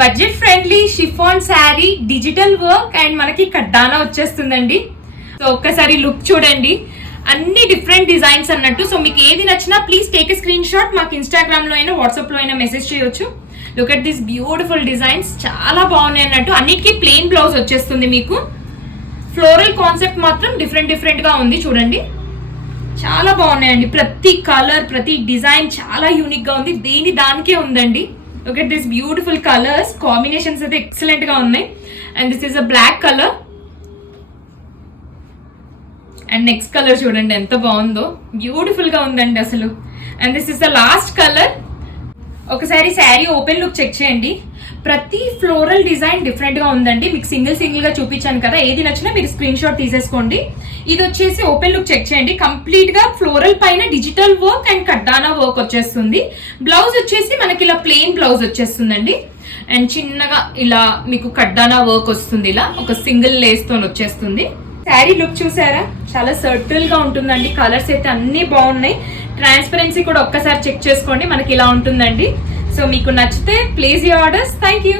Budget friendly chiffon sari, digital work and మనకి కడ్డానా వచ్చేస్తుందండి. So ఒక్కసారి లుక్ చూడండి, అన్ని డిఫరెంట్ డిజైన్స్ అన్నట్టు. సో మీకు ఏది నచ్చినా please take a screen shot, మాకు ఇన్స్టాగ్రామ్ లో అయినా వాట్సాప్ లో అయినా మెసేజ్ చేయొచ్చు. Look at this beautiful designs, చాలా బాగున్నాయి అన్నట్టు. అన్నిటికీ ప్లెయిన్ బ్లౌజ్ వచ్చేస్తుంది మీకు. ఫ్లోరల్ కాన్సెప్ట్ మాత్రం డిఫరెంట్ గా ఉంది చూడండి, చాలా బాగున్నాయండి. ప్రతి కలర్, ప్రతి డిజైన్ చాలా యూనిక్ గా ఉంది, దేని దానికే ఉందండి. Look at this beautiful colours, combinations అయితే ఎక్సలెంట్ గా ఉన్నాయి. And this is a black colour and next colour చూడండి ఎంత బాగుందో, బ్యూటిఫుల్ గా ఉందండి అసలు. And this is the last colour. ఒకసారి శారీ ఓపెన్ లుక్ చెక్ చేయండి, ప్రతి ఫ్లోరల్ డిజైన్ డిఫరెంట్ గా ఉందండి. మీకు సింగిల్ గా చూపించాను కదా, ఏది నచ్చినా మీరు స్క్రీన్ షాట్ తీసేసుకోండి. ఇది వచ్చేసి ఓపెన్ లుక్ చెక్ చేయండి, కంప్లీట్ గా ఫ్లోరల్ పైన డిజిటల్ వర్క్ అండ్ కడ్డానా వర్క్ వచ్చేస్తుంది. బ్లౌజ్ వచ్చేసి మనకి ఇలా ప్లెయిన్ బ్లౌజ్ వచ్చేస్తుందండి. అండ్ చిన్నగా ఇలా మీకు కడ్డానా వర్క్ వస్తుంది, ఇలా ఒక సింగిల్ లేస్ తో వచ్చేస్తుంది. శారీ లుక్ చూసారా, చాలా సర్టిల్ గా ఉంటుందండి. కలర్స్ అయితే అన్ని బాగున్నాయి. ట్రాన్స్పరెన్సీ కూడా ఒక్కసారి చెక్ చేసుకోండి, మనకి ఇలా ఉంటుందండి. సో మీకు నచ్చితే place your orders. Thank you.